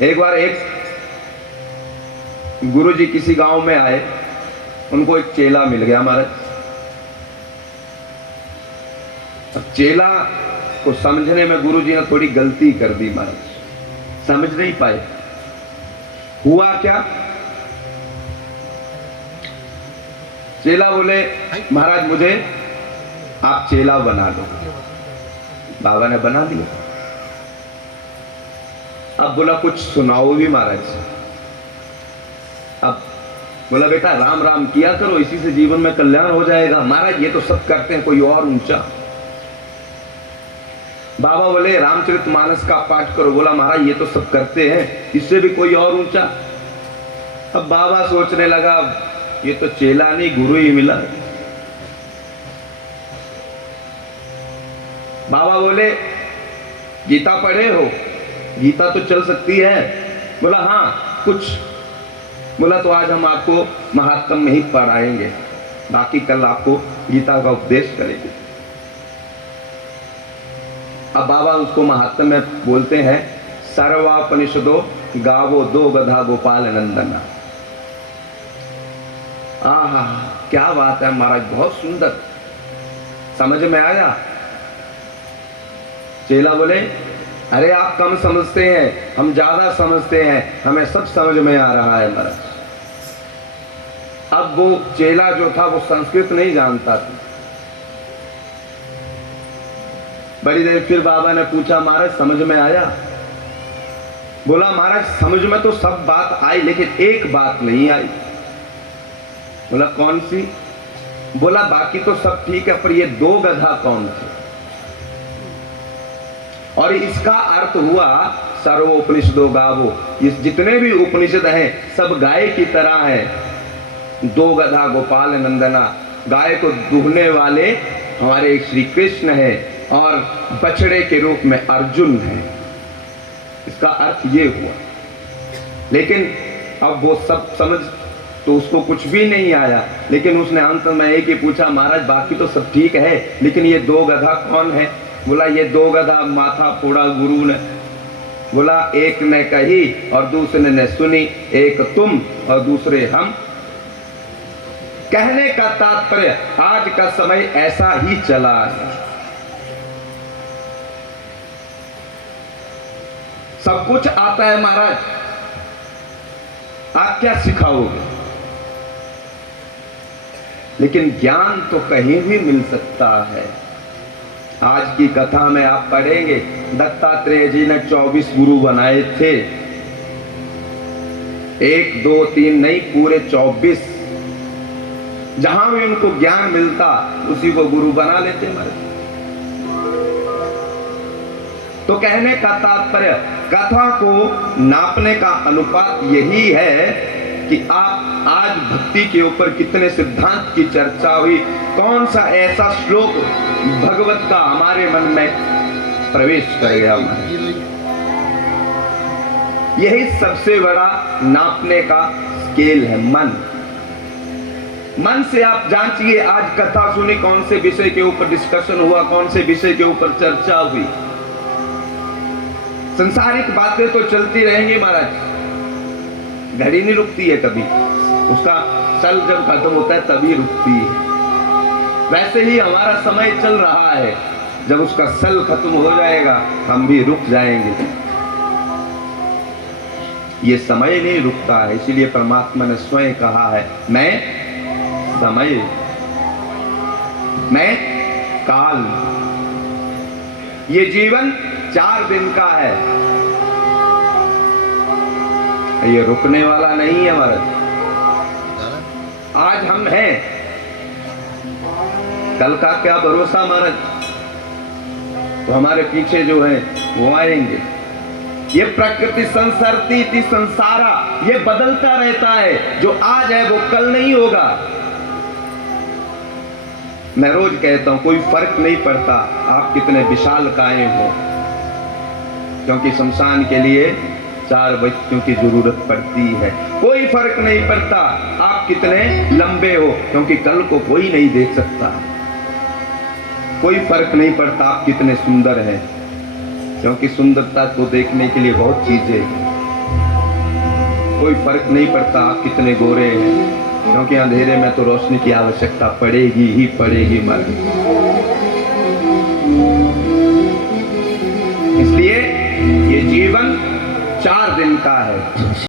एक बार एक गुरुजी किसी गांव में आए, उनको एक चेला मिल गया महाराज। अब चेला को समझने में गुरुजी ने थोड़ी गलती कर दी महाराज, समझ नहीं पाए। हुआ क्या, चेला बोले महाराज मुझे आप चेला बना दो। बाबा ने बना दिया। अब बोला कुछ सुनाओ भी महाराज। अब बोला बेटा राम राम किया करो, इसी से जीवन में कल्याण हो जाएगा। महाराज ये तो सब करते हैं, कोई और ऊंचा। बाबा बोले रामचरितमानस का पाठ करो। बोला महाराज ये तो सब करते हैं, इससे भी कोई और ऊंचा। अब बाबा सोचने लगा ये तो चेला नहीं गुरु ही मिला। बाबा बोले गीता पढ़े हो? गीता तो चल सकती है। बोला हाँ कुछ। बोला तो आज हम आपको महात्म में ही पढ़ाएंगे, बाकी कल आपको गीता का उपदेश करेंगे। अब बाबा उसको महात्म में बोलते हैं सर्वापनिषदो गावो दो गधा गोपाल नंदना। आहा क्या बात है महाराज, बहुत सुंदर। समझ में आया? चेला बोले अरे आप कम समझते हैं, हम ज्यादा समझते हैं, हमें सब समझ में आ रहा है महाराज। अब वो चेला जो था वो संस्कृत नहीं जानता था। बड़ी देर फिर बाबा ने पूछा महाराज समझ में आया? बोला महाराज समझ में तो सब बात आई, लेकिन एक बात नहीं आई। बोला कौन सी? बोला बाकी तो सब ठीक है, पर ये दो गधा कौन थे? और इसका अर्थ हुआ सर्वोपनिषदो गावो। इस जितने भी उपनिषद हैं सब गाय की तरह है। दो गधा गोपाल नंदना, गाय को दूहने वाले हमारे श्री कृष्ण है और बछड़े के रूप में अर्जुन है। इसका अर्थ ये हुआ। लेकिन अब वो सब समझ तो उसको कुछ भी नहीं आया, लेकिन उसने अंत में एक ही पूछा महाराज बाकी तो सब ठीक है, लेकिन ये दो गधा कौन है? बोला ये दो गधा माथा फोड़ा गुरु ने। बोला एक ने कही और दूसरे ने सुनी, एक तुम और दूसरे हम। कहने का तात्पर्य आज का समय ऐसा ही चला है। सब कुछ आता है महाराज, आप क्या सिखाओगे? लेकिन ज्ञान तो कहीं भी मिल सकता है। आज की कथा में आप पढ़ेंगे दत्तात्रेय जी ने 24 गुरु बनाए थे। 1 2 3 नहीं, पूरे 24। जहां भी उनको ज्ञान मिलता उसी को गुरु बना लेते महाराज। तो कहने का तात्पर्य कथा को नापने का अनुपात यही है कि आप आज भक्ति के ऊपर कितने सिद्धांत की चर्चा हुई, कौन सा ऐसा श्लोक भगवत का हमारे मन में प्रवेश कर गया। यही सबसे बड़ा नापने का स्केल है, मन। मन से आप जांचिए, आज कथा सुनी, कौन से विषय के ऊपर डिस्कशन हुआ, कौन से विषय के ऊपर चर्चा हुई। संसारिक बातें तो चलती रहेंगी महाराज, घड़ी नहीं रुकती है कभी, उसका सल जब खत्म होता है तभी रुकती है। वैसे ही हमारा समय चल रहा है, जब उसका सल खत्म हो जाएगा हम भी रुक जाएंगे। ये समय नहीं रुकता है, इसीलिए परमात्मा ने स्वयं कहा है मैं समय, मैं काल। ये जीवन 4 दिन का है, ये रुकने वाला नहीं है महाराज। आज हम हैं, कल का क्या भरोसा महाराज। तो हमारे पीछे जो है वो आएंगे। ये प्रकृति संसरती थी संसारा, ये बदलता रहता है। जो आज है वो कल नहीं होगा। मैं रोज कहता हूं कोई फर्क नहीं पड़ता आप कितने विशालकाय हो, क्योंकि शमशान के लिए 4 व्यक्तियों की जरूरत पड़ती है। कोई फर्क नहीं पड़ता आप कितने लंबे हो, क्योंकि कल को कोई नहीं देख सकता। कोई फर्क नहीं पड़ता आप कितने सुंदर हैं, क्योंकि सुंदरता को देखने के लिए बहुत चीजें हैं। कोई फर्क नहीं पड़ता आप कितने गोरे हैं, क्योंकि अंधेरे में तो रोशनी की आवश्यकता पड़ेगी ही पड़ेगी मर्द। इसलिए ये जीवन 4 दिन का है।